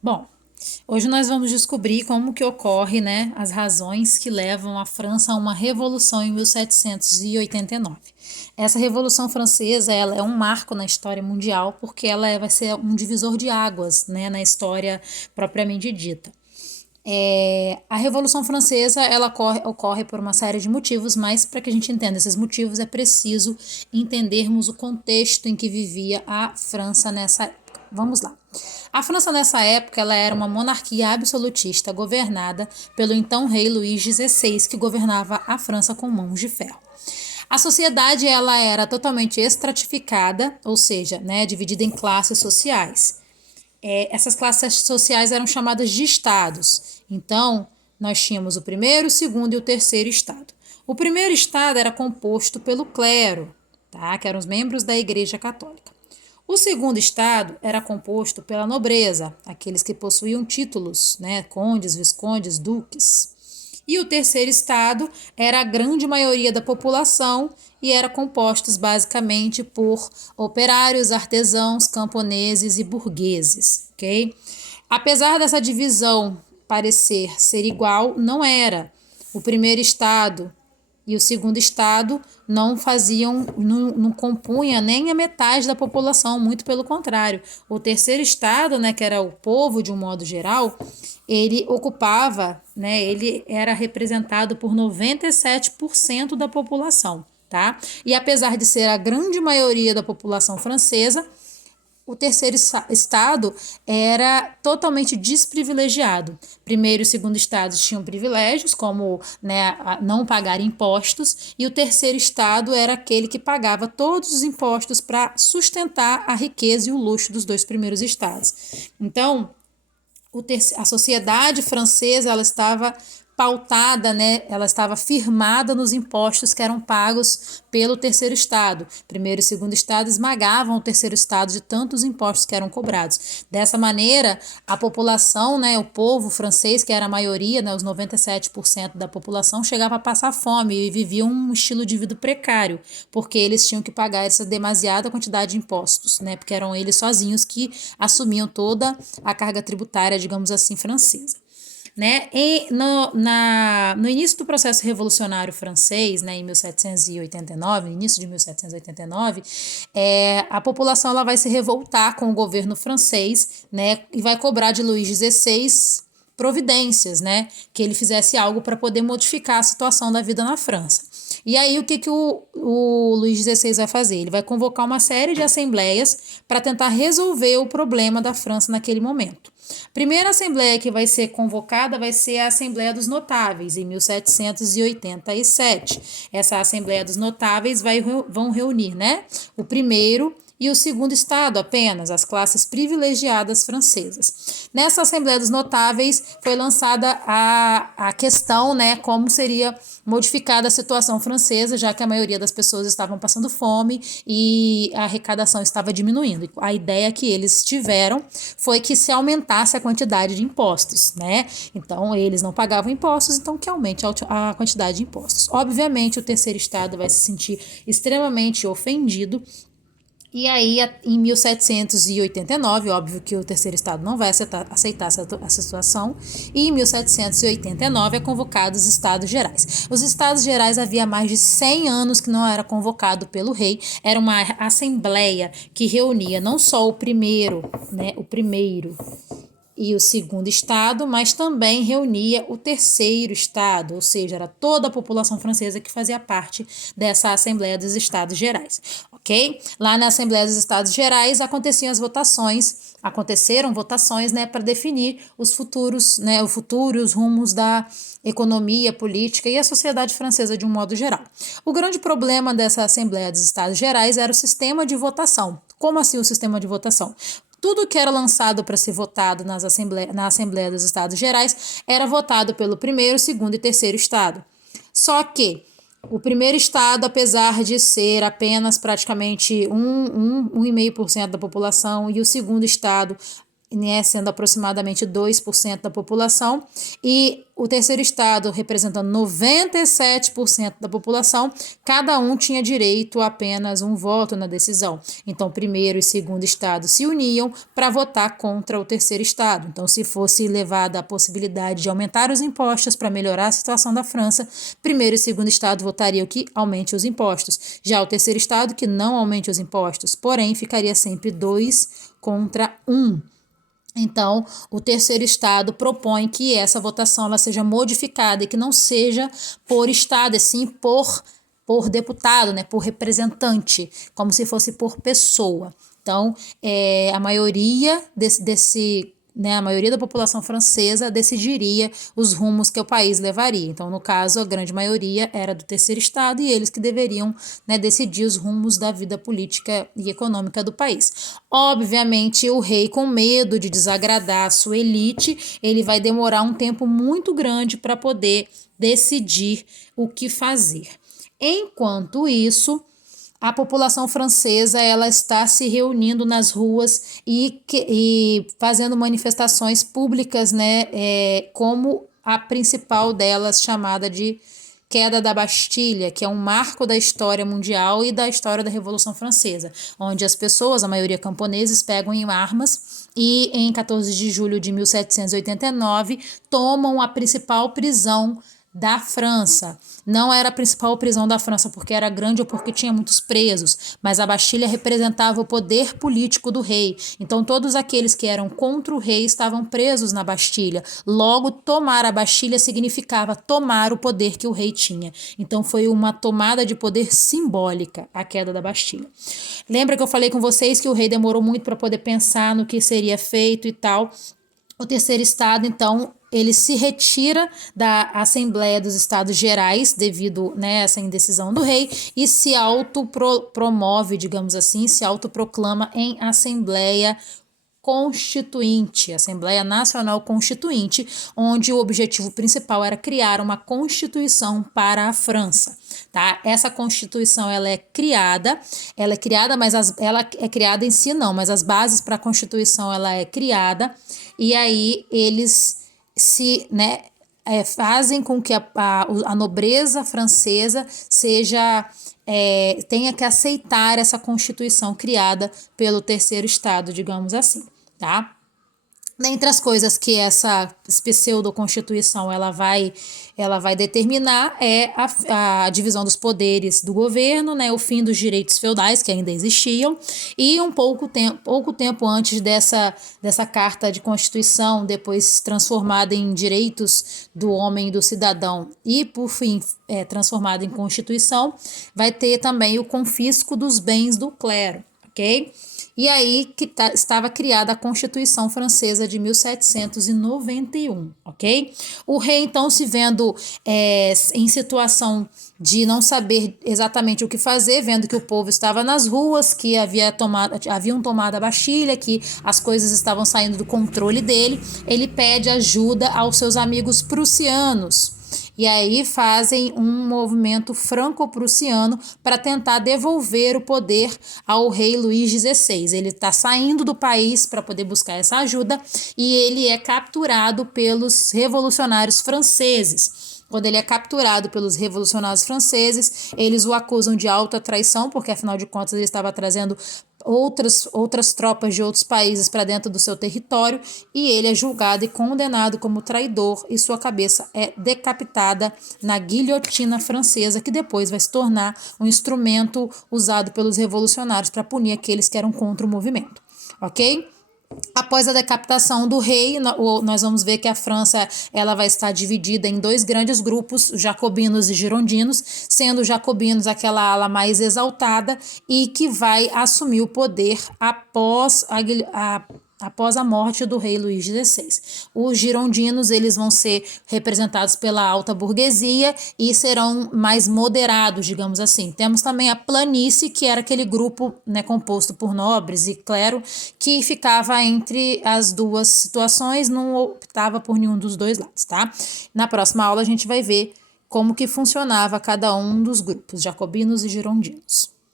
Bom, hoje nós vamos descobrir como que ocorre, né, as razões que levam a França a uma revolução em 1789. Essa Revolução Francesa, ela é um marco na história mundial porque vai ser um divisor de águas, né, na história propriamente dita. A Revolução Francesa ela ocorre por uma série de motivos, mas para que a gente entenda esses motivos é preciso entendermos o contexto em que vivia a França nessa época. Vamos lá. A França nessa época ela era uma monarquia absolutista governada pelo então rei Luís XVI, que governava a França com mãos de ferro. A sociedade ela era totalmente estratificada, ou seja, né, dividida em classes sociais. Essas classes sociais eram chamadas de estados. Então, nós tínhamos o primeiro, o segundo e o terceiro estado. O primeiro estado era composto pelo clero, tá? Que eram os membros da Igreja Católica. O segundo estado era composto pela nobreza, aqueles que possuíam títulos, né? Condes, viscondes, duques. E o terceiro estado era a grande maioria da população e era composto basicamente por operários, artesãos, camponeses e burgueses, ok? Apesar dessa divisão parecer ser igual, não era. O primeiro estado e o segundo estado não faziam, não compunha nem a metade da população, muito pelo contrário. O terceiro estado, né, que era o povo de um modo geral, ele ocupava, né, ele era representado por 97% da população, tá? E apesar de ser a grande maioria da população francesa, o terceiro estado era totalmente desprivilegiado. Primeiro e segundo estados tinham privilégios, como, né, não pagar impostos, e o terceiro estado era aquele que pagava todos os impostos para sustentar a riqueza e o luxo dos dois primeiros estados. Então, a sociedade francesa ela estava pautada, né? Ela estava firmada nos impostos que eram pagos pelo terceiro estado. Primeiro e segundo estado esmagavam o terceiro estado de tantos impostos que eram cobrados. Dessa maneira, a população, né, o povo francês, que era a maioria, né, os 97% da população, chegava a passar fome e vivia um estilo de vida precário, porque eles tinham que pagar essa demasiada quantidade de impostos, né? Porque eram eles sozinhos que assumiam toda a carga tributária, digamos assim, francesa. Né? No início do processo revolucionário francês, né, em 1789, no início de 1789, a população ela vai se revoltar com o governo francês, né, e vai cobrar de Luís XVI providências, né, que ele fizesse algo para poder modificar a situação da vida na França. E aí o que o Luís XVI vai fazer? Ele vai convocar uma série de assembleias para tentar resolver o problema da França naquele momento. Primeira assembleia que vai ser convocada vai ser a Assembleia dos Notáveis, em 1787. Essa Assembleia dos Notáveis vão reunir, né, o primeiro e o segundo estado apenas, as classes privilegiadas francesas. Nessa Assembleia dos Notáveis foi lançada a questão, né, como seria modificada a situação francesa, já que a maioria das pessoas estavam passando fome e a arrecadação estava diminuindo. A ideia que eles tiveram foi que se aumentasse a quantidade de impostos, né? Então, eles não pagavam impostos, então que aumente a quantidade de impostos. Obviamente, o terceiro estado vai se sentir extremamente ofendido. E aí, em 1789, óbvio que o terceiro estado não vai aceitar essa situação, e em 1789 é convocado os Estados Gerais. Os Estados Gerais havia mais de 100 anos que não era convocado pelo rei, era uma assembleia que reunia não só o primeiro, né, o primeiro e o segundo estado, mas também reunia o terceiro estado, ou seja, era toda a população francesa que fazia parte dessa Assembleia dos Estados Gerais, ok? Lá na Assembleia dos Estados Gerais aconteceram votações, né, para definir os futuros, né, o futuro e os rumos da economia, política e a sociedade francesa de um modo geral. O grande problema dessa Assembleia dos Estados Gerais era o sistema de votação. Como assim o sistema de votação? Tudo que era lançado para ser votado na Assembleia dos Estados Gerais era votado pelo primeiro, segundo e terceiro estado. Só que o primeiro estado, apesar de ser apenas praticamente 1,5% da população, e o segundo estado né, sendo aproximadamente 2% da população, e o terceiro estado representando 97% da população, cada um tinha direito a apenas um voto na decisão. Então, primeiro e segundo estado se uniam para votar contra o terceiro estado. Então, se fosse levada a possibilidade de aumentar os impostos para melhorar a situação da França, primeiro e segundo estado votariam que aumente os impostos. Já o terceiro estado que não aumente os impostos, porém ficaria sempre 2 contra 1. Então, o terceiro estado propõe que essa votação ela seja modificada e que não seja por estado, e sim por deputado, né, por representante, como se fosse por pessoa. Então, a maioria a maioria da população francesa decidiria os rumos que o país levaria. Então, no caso, a grande maioria era do terceiro estado e eles que deveriam, né, decidir os rumos da vida política e econômica do país. Obviamente, o rei, com medo de desagradar a sua elite, ele vai demorar um tempo muito grande para poder decidir o que fazer. Enquanto isso, a população francesa ela está se reunindo nas ruas e fazendo manifestações públicas, né, como a principal delas, chamada de Queda da Bastilha, que é um marco da história mundial e da história da Revolução Francesa, onde as pessoas, a maioria camponeses, pegam em armas e em 14 de julho de 1789 tomam a principal prisão da França. Não era a principal prisão da França porque era grande ou porque tinha muitos presos, mas a Bastilha representava o poder político do rei. Então todos aqueles que eram contra o rei estavam presos na Bastilha. Logo, tomar a Bastilha significava tomar o poder que o rei tinha. Então foi uma tomada de poder simbólica, a queda da Bastilha. Lembra que eu falei com vocês que o rei demorou muito para poder pensar no que seria feito e tal? O terceiro estado, então, ele se retira da Assembleia dos Estados Gerais devido, né, a essa indecisão do rei e se autopromove, digamos assim, se autoproclama em Assembleia Constituinte, Assembleia Nacional Constituinte, onde o objetivo principal era criar uma constituição para a França, tá? Essa constituição ela é criada, mas ela é criada em si não, mas as bases para a constituição ela é criada e aí eles fazem com que a nobreza francesa tenha que aceitar essa constituição criada pelo terceiro estado, digamos assim, tá? Entre as coisas que essa pseudo-constituição ela vai determinar é a divisão dos poderes do governo, né, o fim dos direitos feudais que ainda existiam e pouco tempo antes dessa carta de constituição, depois transformada em direitos do homem e do cidadão e por fim transformada em constituição, vai ter também o confisco dos bens do clero, ok? E aí que estava criada a Constituição Francesa de 1791, ok? O rei, então, se vendo em situação de não saber exatamente o que fazer, vendo que o povo estava nas ruas, que haviam tomado a Bastilha, que as coisas estavam saindo do controle dele, ele pede ajuda aos seus amigos prussianos. E aí fazem um movimento franco-prussiano para tentar devolver o poder ao rei Luís XVI. Ele está saindo do país para poder buscar essa ajuda e ele é capturado pelos revolucionários franceses. Quando ele é capturado pelos revolucionários franceses, eles o acusam de alta traição, porque afinal de contas ele estava trazendo outras tropas de outros países para dentro do seu território, e ele é julgado e condenado como traidor e sua cabeça é decapitada na guilhotina francesa, que depois vai se tornar um instrumento usado pelos revolucionários para punir aqueles que eram contra o movimento, ok? Após a decapitação do rei, nós vamos ver que a França ela vai estar dividida em dois grandes grupos, jacobinos e girondinos, sendo os jacobinos aquela ala mais exaltada e que vai assumir o poder após a morte do rei Luís XVI. Os girondinos eles vão ser representados pela alta burguesia e serão mais moderados, digamos assim. Temos também a planície, que era aquele grupo, né, composto por nobres e clero, que ficava entre as duas situações, não optava por nenhum dos dois lados, tá? Na próxima aula a gente vai ver como que funcionava cada um dos grupos, jacobinos e girondinos.